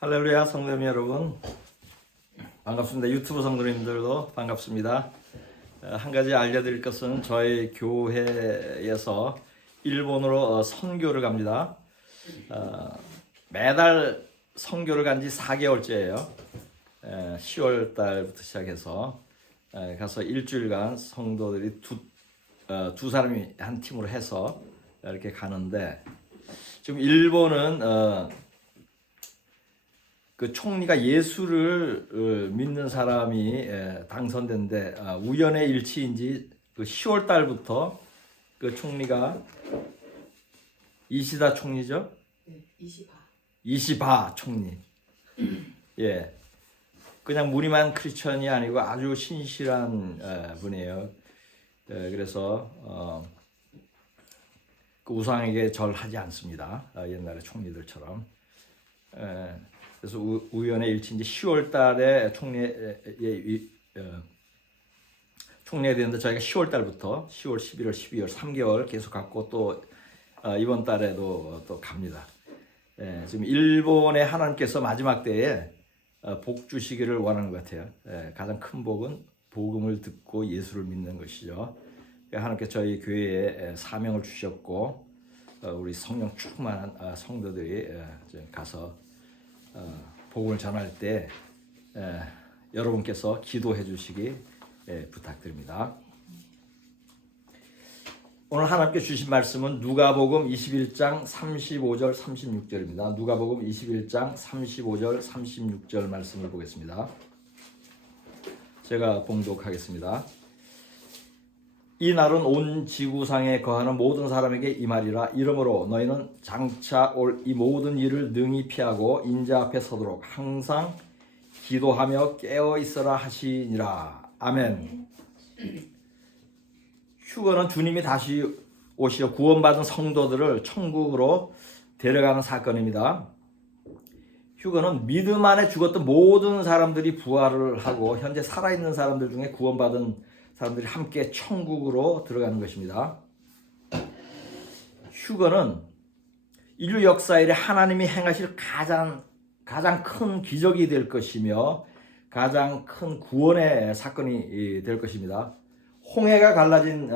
할렐루야 성도님 여러분 반갑습니다. 유튜브 성도님들도 반갑습니다. 한 가지 알려드릴 것은 저희 교회에서 일본으로 선교를 갑니다. 매달 선교를 간 지 4개월째예요. 10월 달부터 시작해서 가서 일주일간 성도들이 두 사람이 한 팀으로 해서 이렇게 가는데, 지금 일본은 그 총리가 예수를 믿는 사람이 당선된데, 우연의 일치인지 그 10월 달부터 그 총리가 이시다 총리죠? 네, 이시바. 이시바 총리. 예, 그냥 무늬만 크리스천이 아니고 아주 신실한 분이에요. 그래서 그 우상에게 절하지 않습니다. 옛날에 총리들처럼. 그래서 우연의 일치인지 10월 달에 총리가 되는데, 저희가 10월 달부터 10월, 11월, 12월 3개월 계속 갔고, 또 이번 달에도 또 갑니다. 지금 일본의 하나님께서 마지막 때에 복 주시기를 원하는 것 같아요. 가장 큰 복은 복음을 듣고 예수를 믿는 것이죠. 하나님께서 저희 교회에 사명을 주셨고, 우리 성령 충만한 성도들이 가서 복음을 전할 때 여러분께서 기도해 주시기 부탁드립니다. 오늘 하나님께 주신 말씀은 누가복음 21장 35절 36절입니다. 누가복음 21장 35절 36절 말씀을 보겠습니다. 제가 봉독하겠습니다. 이 날은 온 지구상에 거하는 모든 사람에게 임하리라. 이러므로 너희는 장차 올 이 모든 일을 능히 피하고 인자 앞에 서도록 항상 기도하며 깨어 있어라 하시니라. 아멘. 휴거는 주님이 다시 오시어 구원받은 성도들을 천국으로 데려가는 사건입니다. 휴거는 믿음 안에 죽었던 모든 사람들이 부활을 하고 현재 살아있는 사람들 중에 구원받은 사람들이 함께 천국으로 들어가는 것입니다. 휴거는 인류 역사 이래 하나님이 행하실 가장 큰 기적이 될 것이며 가장 큰 구원의 사건이 될 것입니다. 홍해가 갈라진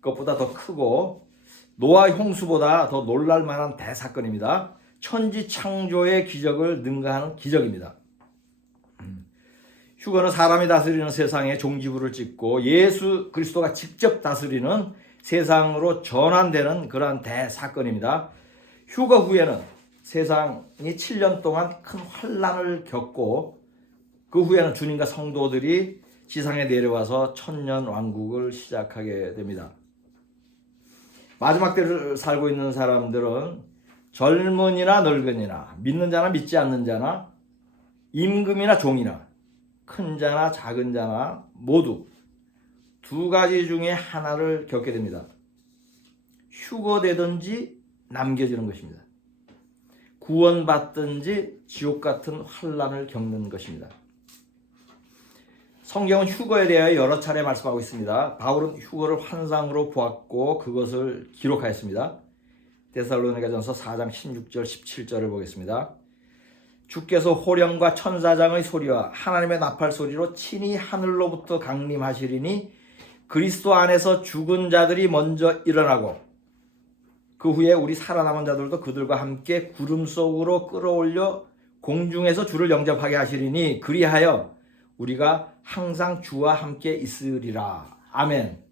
것보다 더 크고 노아 홍수보다 더 놀랄 만한 대사건입니다. 천지 창조의 기적을 능가하는 기적입니다. 휴거는 사람이 다스리는 세상에 종지부를 찍고 예수 그리스도가 직접 다스리는 세상으로 전환되는 그러한 대사건입니다. 휴거 후에는 세상이 7년 동안 큰 환난을 겪고, 그 후에는 주님과 성도들이 지상에 내려와서 천년 왕국을 시작하게 됩니다. 마지막 때를 살고 있는 사람들은 젊은이나 늙은이나 믿는 자나 믿지 않는 자나 임금이나 종이나 큰 자나 작은 자나 모두 두 가지 중에 하나를 겪게 됩니다. 휴거되든지 남겨지는 것입니다. 구원받든지 지옥 같은 환난을 겪는 것입니다. 성경은 휴거에 대하여 여러 차례 말씀하고 있습니다. 바울은 휴거를 환상으로 보았고 그것을 기록하였습니다. 데살로니가전서 4장 16절 17절을 보겠습니다. 주께서 호령과 천사장의 소리와 하나님의 나팔 소리로 친히 하늘로부터 강림하시리니 그리스도 안에서 죽은 자들이 먼저 일어나고 그 후에 우리 살아남은 자들도 그들과 함께 구름 속으로 끌어올려 공중에서 주를 영접하게 하시리니 그리하여 우리가 항상 주와 함께 있으리라. 아멘.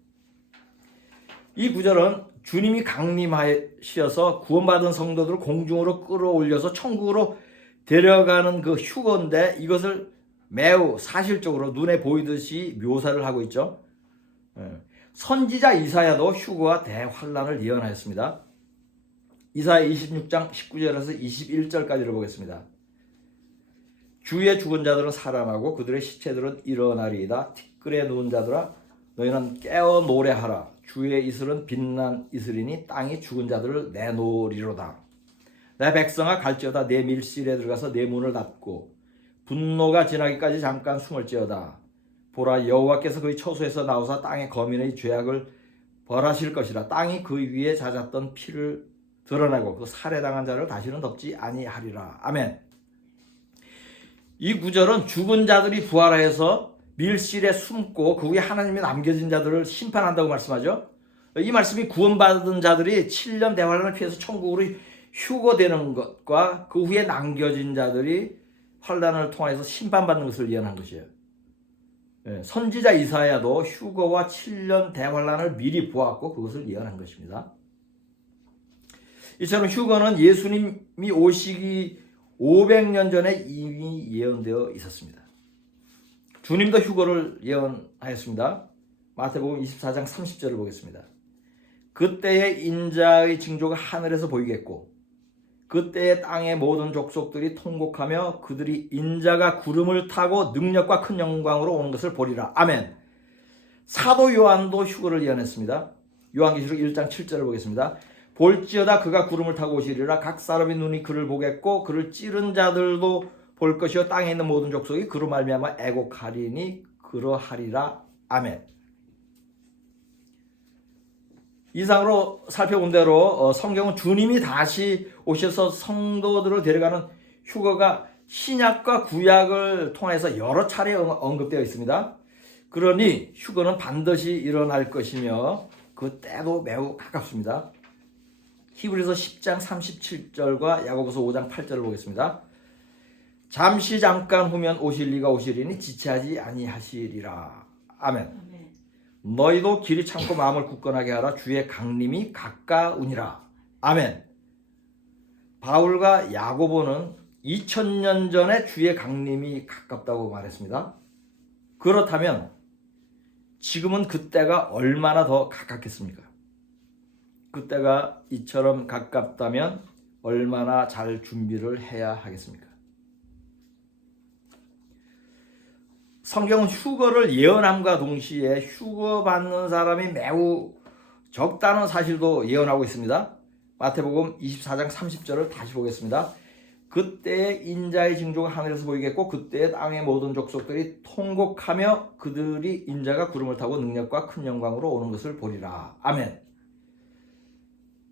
이 구절은 주님이 강림하셔서 구원받은 성도들을 공중으로 끌어올려서 천국으로 데려가는 그 휴거인데, 이것을 매우 사실적으로 눈에 보이듯이 묘사를 하고 있죠. 선지자 이사야도 휴거와 대환란을 예언하였습니다. 이사야 26장 19절에서 21절까지를 보겠습니다. 주의 죽은 자들은 살아나고 그들의 시체들은 일어나리이다. 티끌에 누운 자들아 너희는 깨어 노래하라. 주의 이슬은 빛난 이슬이니 땅이 죽은 자들을 내놓으리로다. 내 백성아 갈지어다. 내 밀실에 들어가서 내 문을 닫고 분노가 지나기까지 잠깐 숨을지어다. 보라, 여호와께서 그의 처소에서 나오사 땅의 거민의 죄악을 벌하실 것이라. 땅이 그 위에 잦았던 피를 드러내고 그 살해당한 자를 다시는 덮지 아니하리라. 아멘. 이 구절은 죽은 자들이 부활하여서 밀실에 숨고 그 후에 하나님이 남겨진 자들을 심판한다고 말씀하죠. 이 말씀이 구원받은 자들이 7년 대환란을 피해서 천국으로 휴거되는 것과 그 후에 남겨진 자들이 환란을 통해서 심판받는 것을 예언한 것이에요. 선지자 이사야도 휴거와 7년 대환란을 미리 보았고 그것을 예언한 것입니다. 이처럼 휴거는 예수님이 오시기 500년 전에 이미 예언되어 있었습니다. 주님도 휴거를 예언하였습니다. 마태복음 24장 30절을 보겠습니다. 그때의 인자의 징조가 하늘에서 보이겠고 그때의 땅의 모든 족속들이 통곡하며 그들이 인자가 구름을 타고 능력과 큰 영광으로 오는 것을 보리라. 아멘. 사도 요한도 휴거를 예언했습니다. 요한계시록 1장 7절을 보겠습니다. 볼지어다 그가 구름을 타고 오시리라. 각 사람의 눈이 그를 보겠고 그를 찌른 자들도 볼 것이요 땅에 있는 모든 족속이 그로 말미암아 애곡하리니 그러하리라. 아멘. 이상으로 살펴본 대로 성경은 주님이 다시 오셔서 성도들을 데려가는 휴거가 신약과 구약을 통해서 여러 차례 언급되어 있습니다. 그러니 휴거는 반드시 일어날 것이며 그 때도 매우 가깝습니다. 히브리서 10장 37절과 야고보서 5장 8절을 보겠습니다. 잠시 잠깐 후면 오실 이가 오시리니 지체하지 아니하시리라. 아멘. 너희도 길이 참고 마음을 굳건하게 하라. 주의 강림이 가까우니라. 아멘. 바울과 야고보는 2000년 전에 주의 강림이 가깝다고 말했습니다. 그렇다면 지금은 그때가 얼마나 더 가깝겠습니까? 그때가 이처럼 가깝다면 얼마나 잘 준비를 해야 하겠습니까? 성경은 휴거를 예언함과 동시에 휴거받는 사람이 매우 적다는 사실도 예언하고 있습니다. 마태복음 24장 30절을 다시 보겠습니다. 그때의 인자의 징조가 하늘에서 보이겠고 그때의 땅의 모든 족속들이 통곡하며 그들이 인자가 구름을 타고 능력과 큰 영광으로 오는 것을 보리라. 아멘.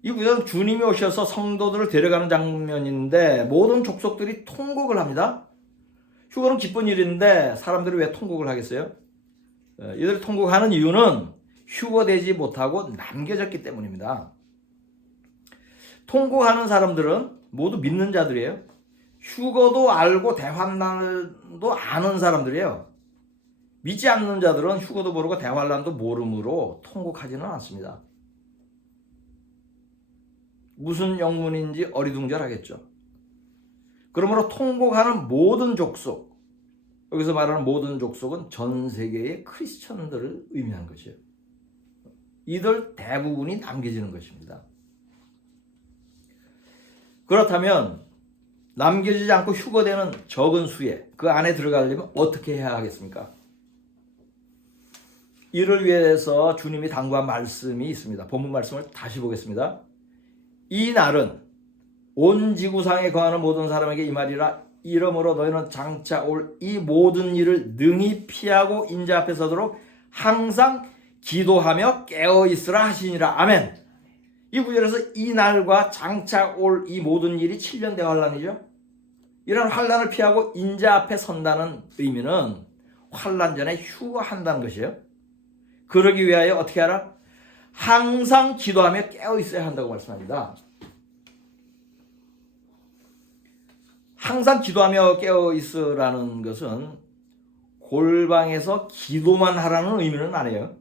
이 구절은 주님이 오셔서 성도들을 데려가는 장면인데 모든 족속들이 통곡을 합니다. 휴거는 기쁜 일인데 사람들이 왜 통곡을 하겠어요? 이들이 통곡하는 이유는 휴거되지 못하고 남겨졌기 때문입니다. 통곡하는 사람들은 모두 믿는 자들이에요. 휴거도 알고 대환란도 아는 사람들이에요. 믿지 않는 자들은 휴거도 모르고 대환란도 모르므로 통곡하지는 않습니다. 무슨 영문인지 어리둥절하겠죠. 그러므로 통곡하는 모든 족속, 여기서 말하는 모든 족속은 전 세계의 크리스천들을 의미하는 것이에요. 이들 대부분이 남겨지는 것입니다. 그렇다면 남겨지지 않고 휴거되는 적은 수에 그 안에 들어가려면 어떻게 해야 하겠습니까? 이를 위해서 주님이 당부한 말씀이 있습니다. 본문 말씀을 다시 보겠습니다. 이 날은 온 지구상에 거하는 모든 사람에게 이 말이라. 이러므로 너희는 장차 올 이 모든 일을 능히 피하고 인자 앞에 서도록 항상 기도하며 깨어 있으라 하시니라. 아멘. 이 구절에서 이 날과 장차 올 이 모든 일이 7년 대환란이죠. 이런 환란을 피하고 인자 앞에 선다는 의미는 환란 전에 휴거한다는 것이에요. 그러기 위하여 어떻게 하라? 항상 기도하며 깨어 있어야 한다고 말씀합니다. 항상 기도하며 깨어 있으라는 것은 골방에서 기도만 하라는 의미는 아니에요.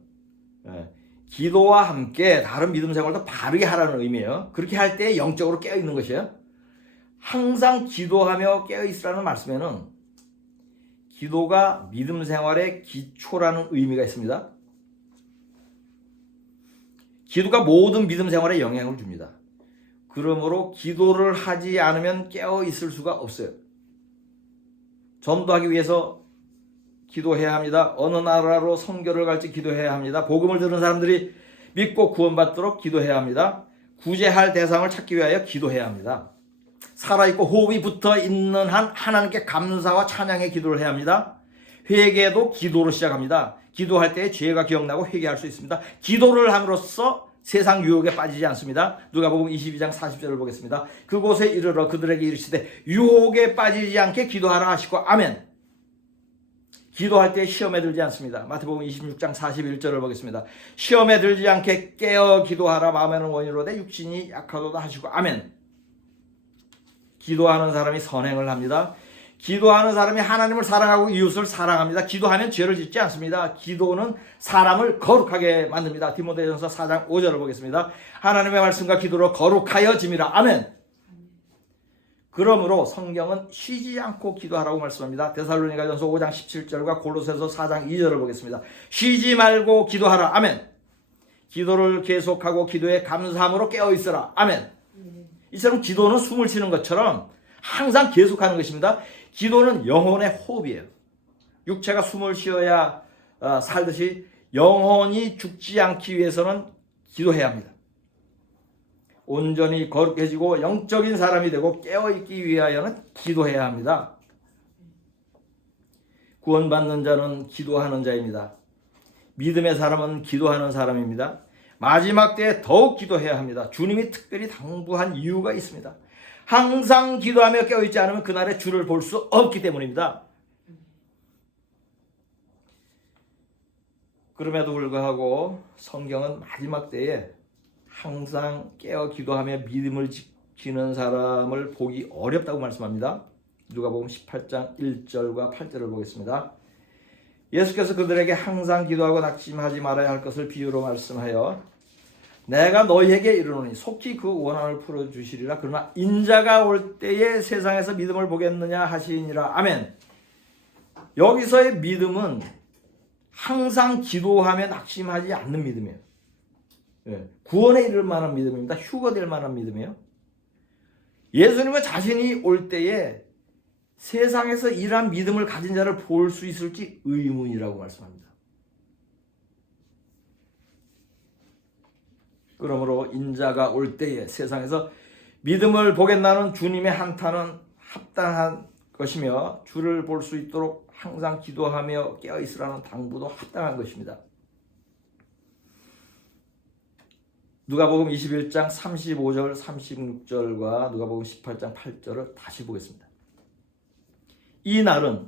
기도와 함께 다른 믿음 생활도 바르게 하라는 의미예요. 그렇게 할 때 영적으로 깨어 있는 것이에요. 항상 기도하며 깨어 있으라는 말씀에는 기도가 믿음 생활의 기초라는 의미가 있습니다. 기도가 모든 믿음 생활에 영향을 줍니다. 그러므로 기도를 하지 않으면 깨어 있을 수가 없어요. 전도하기 위해서 기도해야 합니다. 어느 나라로 선교를 갈지 기도해야 합니다. 복음을 들은 사람들이 믿고 구원받도록 기도해야 합니다. 구제할 대상을 찾기 위하여 기도해야 합니다. 살아있고 호흡이 붙어있는 한 하나님께 감사와 찬양의 기도를 해야 합니다. 회개도 기도로 시작합니다. 기도할 때 죄가 기억나고 회개할 수 있습니다. 기도를 함으로써 세상 유혹에 빠지지 않습니다. 누가복음 22장 40절을 보겠습니다. 그곳에 이르러 그들에게 이르시되 유혹에 빠지지 않게 기도하라 하시고 아멘. 기도할 때 시험에 들지 않습니다. 마태복음 26장 41절을 보겠습니다. 시험에 들지 않게 깨어 기도하라. 마음에는 원이로되 육신이 약하도다 하시고 아멘. 기도하는 사람이 선행을 합니다. 기도하는 사람이 하나님을 사랑하고 이웃을 사랑합니다. 기도하면 죄를 짓지 않습니다. 기도는 사람을 거룩하게 만듭니다. 디모데전서 4장 5절을 보겠습니다. 하나님의 말씀과 기도로 거룩하여짐이라. 아멘. 그러므로 성경은 쉬지 않고 기도하라고 말씀합니다. 데살로니가전서 5장 17절과 골로새서 4장 2절을 보겠습니다. 쉬지 말고 기도하라. 아멘. 기도를 계속하고 기도에 감사함으로 깨어있으라. 아멘. 이처럼 기도는 숨을 쉬는 것처럼 항상 계속하는 것입니다. 기도는 영혼의 호흡이에요. 육체가 숨을 쉬어야 살듯이 영혼이 죽지 않기 위해서는 기도해야 합니다. 온전히 거룩해지고 영적인 사람이 되고 깨어있기 위하여는 기도해야 합니다. 구원받는 자는 기도하는 자입니다. 믿음의 사람은 기도하는 사람입니다. 마지막 때에 더욱 기도해야 합니다. 주님이 특별히 당부한 이유가 있습니다. 항상 기도하며 깨어있지 않으면 그날의 주를 볼 수 없기 때문입니다. 그럼에도 불구하고 성경은 마지막 때에 항상 깨어 기도하며 믿음을 지키는 사람을 보기 어렵다고 말씀합니다. 누가복음 18장 1절과 8절을 보겠습니다. 예수께서 그들에게 항상 기도하고 낙심하지 말아야 할 것을 비유로 말씀하여 내가 너희에게 이르노니 속히 그 원한을 풀어주시리라. 그러나 인자가 올 때에 세상에서 믿음을 보겠느냐 하시니라. 아멘. 여기서의 믿음은 항상 기도하며 낙심하지 않는 믿음이에요. 구원에 이를 만한 믿음입니다. 휴거될 만한 믿음이에요. 예수님은 자신이 올 때에 세상에서 이러한 믿음을 가진 자를 볼 수 있을지 의문이라고 말씀합니다. 그러므로 인자가 올 때에 세상에서 믿음을 보겠나는 주님의 한탄은 합당한 것이며 주를 볼 수 있도록 항상 기도하며 깨어있으라는 당부도 합당한 것입니다. 누가복음 21장 35절 36절과 누가복음 18장 8절을 다시 보겠습니다. 이 날은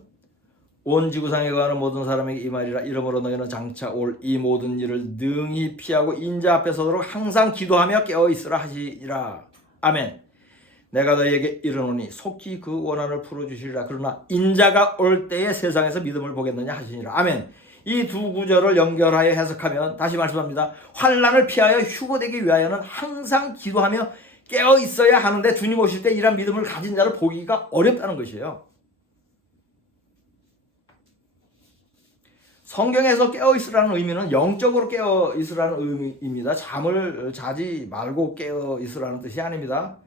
온 지구상에 거하는 모든 사람에게 이 말이라. 이러므로 너희는 장차 올 이 모든 일을 능히 피하고 인자 앞에 서도록 항상 기도하며 깨어있으라 하시리라. 아멘. 내가 너희에게 이르노니 속히 그 원한을 풀어주시리라. 그러나 인자가 올 때에 세상에서 믿음을 보겠느냐 하시니라. 아멘. 이 두 구절을 연결하여 해석하면 다시 말씀합니다. 환난을 피하여 휴거되기 위하여는 항상 기도하며 깨어있어야 하는데 주님 오실 때 이런 믿음을 가진 자를 보기가 어렵다는 것이에요. 성경에서 깨어있으라는 의미는 영적으로 깨어있으라는 의미입니다. 잠을 자지 말고 깨어있으라는 뜻이 아닙니다.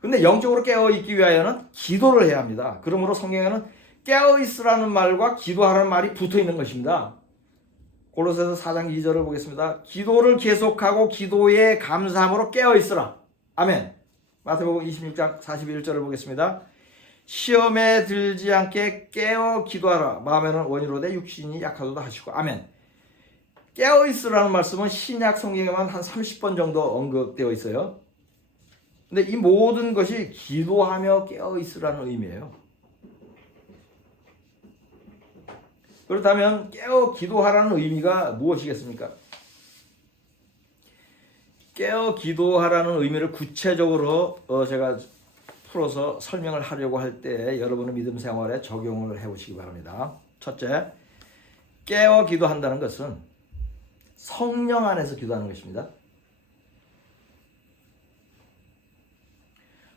근데 영적으로 깨어있기 위하여는 기도를 해야 합니다. 그러므로 성경에는 깨어있으라는 말과 기도하라는 말이 붙어있는 것입니다. 골로새서 4장 2절을 보겠습니다. 기도를 계속하고 기도에 감사함으로 깨어있으라. 아멘. 마태복음 26장 41절을 보겠습니다. 시험에 들지 않게 깨어 기도하라. 마음에는 원이로되 육신이 약하도다 하시고 아멘. 깨어있으라는 말씀은 신약 성경에만 한 30번 정도 언급되어 있어요. 근데 이 모든 것이 기도하며 깨어있으라는 의미예요. 그렇다면 깨어 기도하라는 의미가 무엇이겠습니까? 깨어 기도하라는 의미를 구체적으로 제가 풀어서 설명을 하려고 할 때 여러분의 믿음 생활에 적용을 해보시기 바랍니다. 첫째, 깨어 기도한다는 것은 성령 안에서 기도하는 것입니다.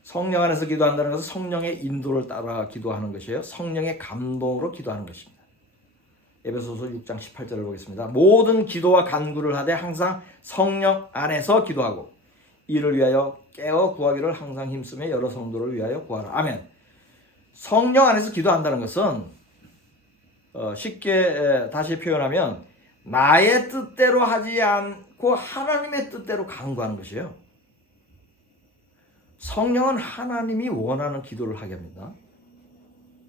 성령 안에서 기도한다는 것은 성령의 인도를 따라 기도하는 것이에요. 성령의 감동으로 기도하는 것입니다. 에베소서 6장 18절을 보겠습니다. 모든 기도와 간구를 하되 항상 성령 안에서 기도하고 이를 위하여 깨어 구하기를 항상 힘쓰며 여러 성도를 위하여 구하라. 아멘. 성령 안에서 기도한다는 것은 쉽게 다시 표현하면 나의 뜻대로 하지 않고 하나님의 뜻대로 간구하는 것이에요. 성령은 하나님이 원하는 기도를 하게 합니다.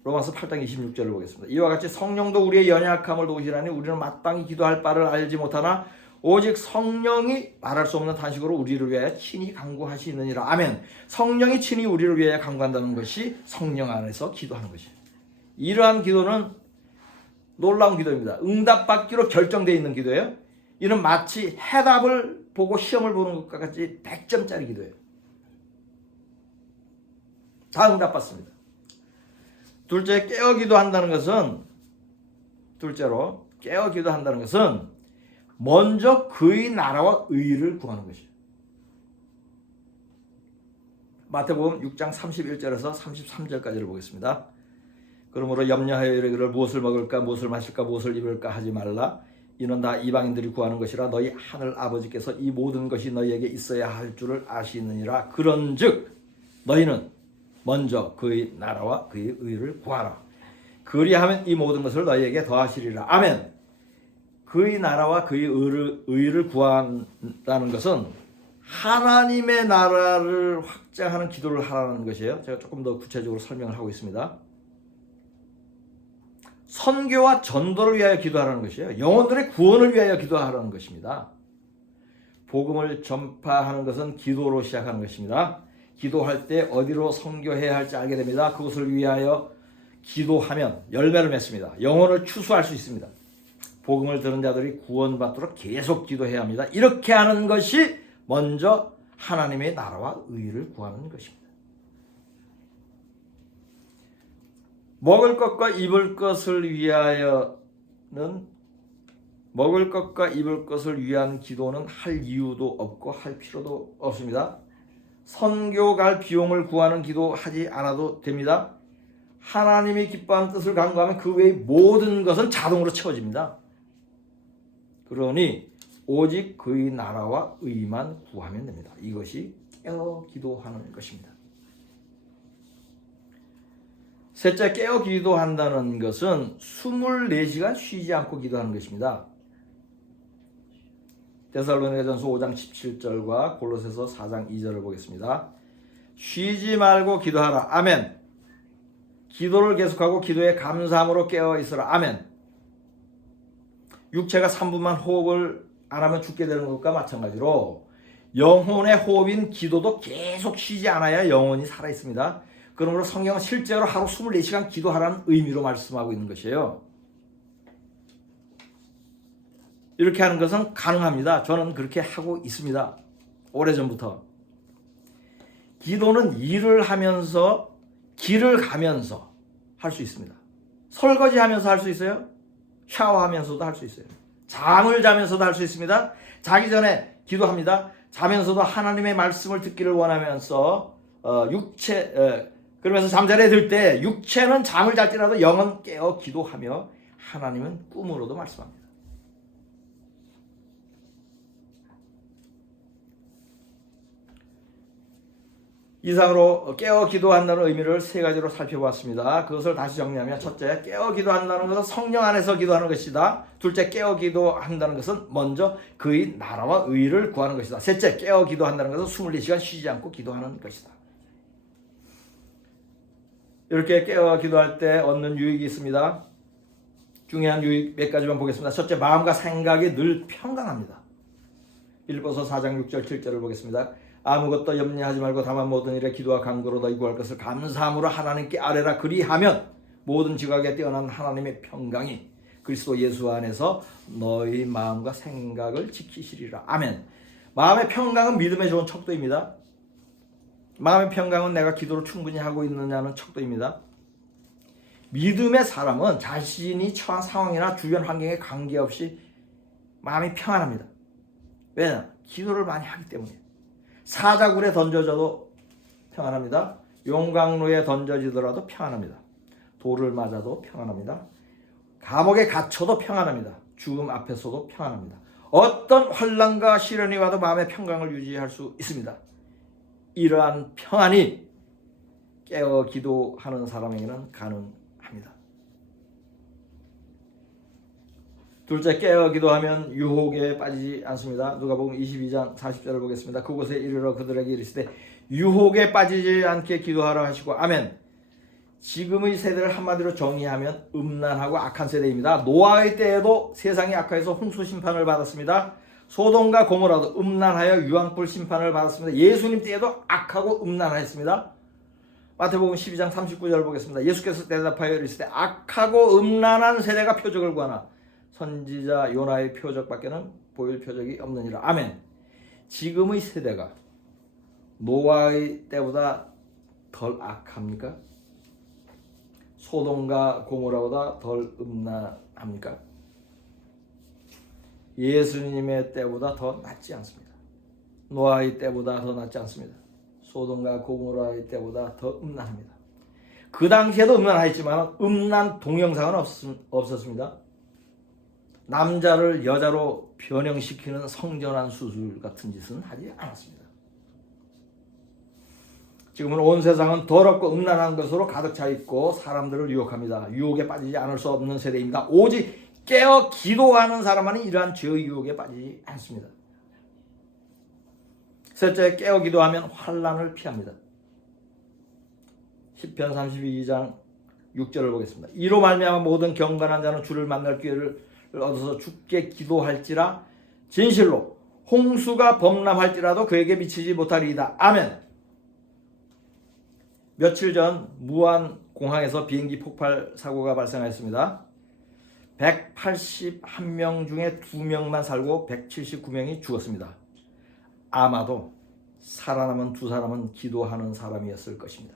로마서 8장 26절을 보겠습니다. 이와 같이 성령도 우리의 연약함을 도우시라니 우리는 마땅히 기도할 바를 알지 못하나 오직 성령이 말할 수 없는 탄식으로 우리를 위하여 친히 간구하시느니라. 아멘. 성령이 친히 우리를 위하여 간구한다는 것이 성령 안에서 기도하는 것이에요. 이러한 기도는 놀라운 기도입니다. 응답받기로 결정되어 있는 기도예요. 이는 마치 해답을 보고 시험을 보는 것과 같이 100점짜리 기도예요. 다 응답받습니다. 둘째, 깨어 기도한다는 것은 먼저 그의 나라와 의를 구하는 것이에요. 마태복음 6장 31절에서 33절까지를 보겠습니다. 그러므로 염려하여 이르기를 무엇을 먹을까 무엇을 마실까 무엇을 입을까 하지 말라. 이는 다 이방인들이 구하는 것이라 너희 하늘 아버지께서 이 모든 것이 너희에게 있어야 할 줄을 아시느니라. 그런즉 너희는 먼저 그의 나라와 그의 의를 구하라. 그리하면 이 모든 것을 너희에게 더하시리라. 아멘. 그의 나라와 그의 의를 구한다는 것은 하나님의 나라를 확장하는 기도를 하라는 것이에요. 제가 조금 더 구체적으로 설명을 하고 있습니다. 선교와 전도를 위하여 기도하라는 것이에요. 영혼들의 구원을 위하여 기도하라는 것입니다. 복음을 전파하는 것은 기도로 시작하는 것입니다. 기도할 때 어디로 선교해야 할지 알게 됩니다. 그것을 위하여 기도하면 열매를 맺습니다. 영혼을 추수할 수 있습니다. 복음을 들은 자들이 구원받도록 계속 기도해야 합니다. 이렇게 하는 것이 먼저 하나님의 나라와 의를 구하는 것입니다. 먹을 것과 입을 것을 위하여는 먹을 것과 입을 것을 위한 기도는 할 이유도 없고 할 필요도 없습니다. 선교 갈 비용을 구하는 기도 하지 않아도 됩니다. 하나님이 기뻐하는 뜻을 간구하면 그 외의 모든 것은 자동으로 채워집니다. 그러니 오직 그의 나라와 의만 구하면 됩니다. 이것이 깨어 기도하는 것입니다. 셋째, 깨어 기도한다는 것은 24시간 쉬지 않고 기도하는 것입니다. 데살로니가전서 5장 17절과 골로새서 4장 2절을 보겠습니다. 쉬지 말고 기도하라. 아멘. 기도를 계속하고 기도에 감사함으로 깨어 있으라. 아멘. 육체가 3분만 호흡을 안 하면 죽게 되는 것과 마찬가지로 영혼의 호흡인 기도도 계속 쉬지 않아야 영혼이 살아있습니다. 그러므로 성경은 실제로 하루 24시간 기도하라는 의미로 말씀하고 있는 것이에요. 이렇게 하는 것은 가능합니다. 저는 그렇게 하고 있습니다. 오래전부터. 기도는 일을 하면서 길을 가면서 할 수 있습니다. 설거지하면서 할 수 있어요. 샤워하면서도 할 수 있어요. 잠을 자면서도 할 수 있습니다. 자기 전에 기도합니다. 자면서도 하나님의 말씀을 듣기를 원하면서 그러면서 잠자리에 들 때 육체는 잠을 잘지라도 영은 깨어 기도하며 하나님은 꿈으로도 말씀합니다. 이상으로 깨어 기도한다는 의미를 세 가지로 살펴보았습니다. 그것을 다시 정리하면 첫째, 깨어 기도한다는 것은 성령 안에서 기도하는 것이다. 둘째, 깨어 기도한다는 것은 먼저 그의 나라와 의를 구하는 것이다. 셋째, 깨어 기도한다는 것은 24시간 쉬지 않고 기도하는 것이다. 이렇게 깨어 기도할 때 얻는 유익이 있습니다. 중요한 유익 몇 가지만 보겠습니다. 첫째, 마음과 생각이 늘 평강합니다. 빌립보서 4장 6절 7절을 보겠습니다. 아무것도 염려하지 말고 다만 모든 일에 기도와 간구로 너희 구할 것을 감사함으로 하나님께 아뢰라. 그리하면 모든 지각에 뛰어난 하나님의 평강이 그리스도 예수 안에서 너희 마음과 생각을 지키시리라. 아멘. 마음의 평강은 믿음에 좋은 척도입니다. 마음의 평강은 내가 기도를 충분히 하고 있느냐는 척도입니다. 믿음의 사람은 자신이 처한 상황이나 주변 환경에 관계없이 마음이 평안합니다. 왜냐? 기도를 많이 하기 때문에. 사자굴에 던져져도 평안합니다. 용광로에 던져지더라도 평안합니다. 돌을 맞아도 평안합니다. 감옥에 갇혀도 평안합니다. 죽음 앞에서도 평안합니다. 어떤 환난과 시련이 와도 마음의 평강을 유지할 수 있습니다. 이러한 평안이 깨어 기도하는 사람에게는 가능합니다. 둘째, 깨어 기도하면 유혹에 빠지지 않습니다. 누가복음 22장 40절을 보겠습니다. 그곳에 이르러 그들에게 이르시되 유혹에 빠지지 않게 기도하라 하시고 아멘. 지금의 세대를 한마디로 정의하면 음란하고 악한 세대입니다. 노아의 때에도 세상이 악화해서 홍수 심판을 받았습니다. 소돔과 고모라도 음란하여 유황불 심판을 받았습니다. 예수님 때에도 악하고 음란하였습니다. 마태복음 12장 39절 보겠습니다. 예수께서 대답하여 이르시되 악하고 음란한 세대가 표적을 구하나 선지자 요나의 표적밖에는 보일 표적이 없느니라. 아멘. 지금의 세대가 노아의 때보다 덜 악합니까? 소돔과 고모라보다 덜 음란합니까? 예수님의 때보다 더 낫지 않습니다. 노아의 때보다 더 낫지 않습니다. 소돔과 고모라의 때보다 더 음란합니다. 그 당시에도 음란하였지만 음란 동영상은 없었습니다. 남자를 여자로 변형시키는 성전환 수술 같은 짓은 하지 않았습니다. 지금은 온 세상은 더럽고 음란한 것으로 가득 차 있고 사람들을 유혹합니다. 유혹에 빠지지 않을 수 없는 세대입니다. 오직 깨어 기도하는 사람만이 이러한 죄의 유혹에 빠지지 않습니다. 셋째, 깨어 기도하면 환난을 피합니다. 시편 32장 6절을 보겠습니다. 이로 말미암아 모든 경건한 자는 주를 만날 기회를 얻어서 주께 기도할지라 진실로 홍수가 범람할지라도 그에게 미치지 못하리이다. 아멘. 며칠 전 무안 공항에서 비행기 폭발 사고가 발생하였습니다. 181명 중에 2명만 살고 179명이 죽었습니다. 아마도 살아남은 2사람은 기도하는 사람이었을 것입니다.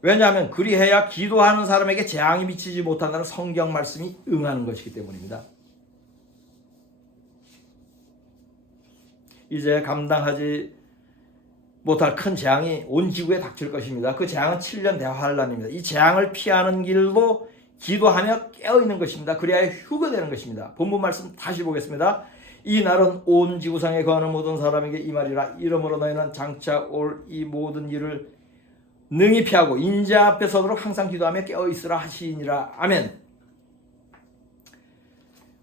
왜냐하면 그리해야 기도하는 사람에게 재앙이 미치지 못한다는 성경 말씀이 응하는 것이기 때문입니다. 이제 감당하지 못할 큰 재앙이 온 지구에 닥칠 것입니다. 그 재앙은 7년 대환란입니다. 이 재앙을 피하는 길도 기도하며 깨어있는 것입니다. 그래야 휴거되는 것입니다. 본문 말씀 다시 보겠습니다. 이 날은 온 지구상에 거하는 모든 사람에게 이 말이라. 이러므로 너희는 장차 올 이 모든 일을 능히 피하고 인자 앞에 서도록 항상 기도하며 깨어있으라 하시니라. 아멘.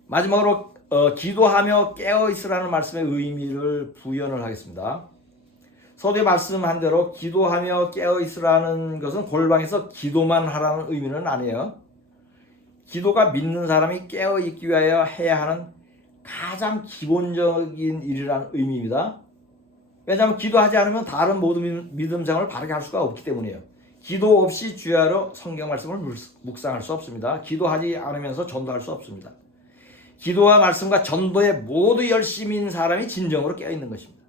마지막으로 기도하며 깨어있으라는 말씀의 의미를 부연을 하겠습니다. 서두에 말씀한 대로 기도하며 깨어있으라는 것은 골방에서 기도만 하라는 의미는 아니에요. 기도가 믿는 사람이 깨어있기 위하여 해야 하는 가장 기본적인 일이라는 의미입니다. 왜냐하면 기도하지 않으면 다른 모든 믿음 생활을 바르게 할 수가 없기 때문이에요. 기도 없이 주야로 성경 말씀을 묵상할 수 없습니다. 기도하지 않으면서 전도할 수 없습니다. 기도와 말씀과 전도에 모두 열심인 사람이 진정으로 깨어있는 것입니다.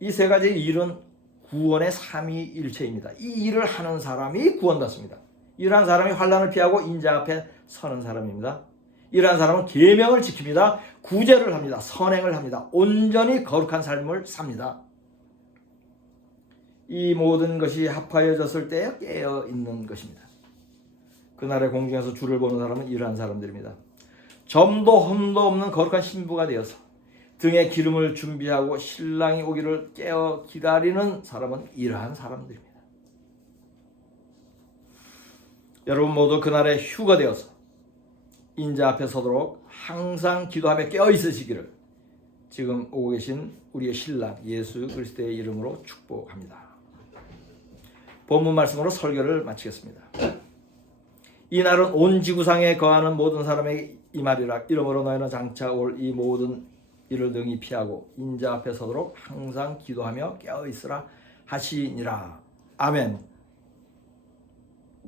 이 세 가지 일은 구원의 삼위일체입니다. 이 일을 하는 사람이 구원받습니다. 이러한 사람이 환난을 피하고 인자 앞에 서는 사람입니다. 이러한 사람은 계명을 지킵니다. 구제를 합니다. 선행을 합니다. 온전히 거룩한 삶을 삽니다. 이 모든 것이 합하여졌을 때 깨어있는 것입니다. 그날의 공중에서 주를 보는 사람은 이러한 사람들입니다. 점도 흠도 없는 거룩한 신부가 되어서 등에 기름을 준비하고 신랑이 오기를 깨어 기다리는 사람은 이러한 사람들입니다. 여러분 모두 그날에 휴거되어서 인자 앞에 서도록 항상 기도하며 깨어 있으시기를 지금 오고 계신 우리의 신랑 예수 그리스도의 이름으로 축복합니다. 본문 말씀으로 설교를 마치겠습니다. 이 날은 온 지구상에 거하는 모든 사람에게 이 말이라. 이러므로 너희는 장차 올 이 모든 이를 능히 피하고 인자 앞에 서도록 항상 기도하며 깨어 있으라 하시니라. 아멘.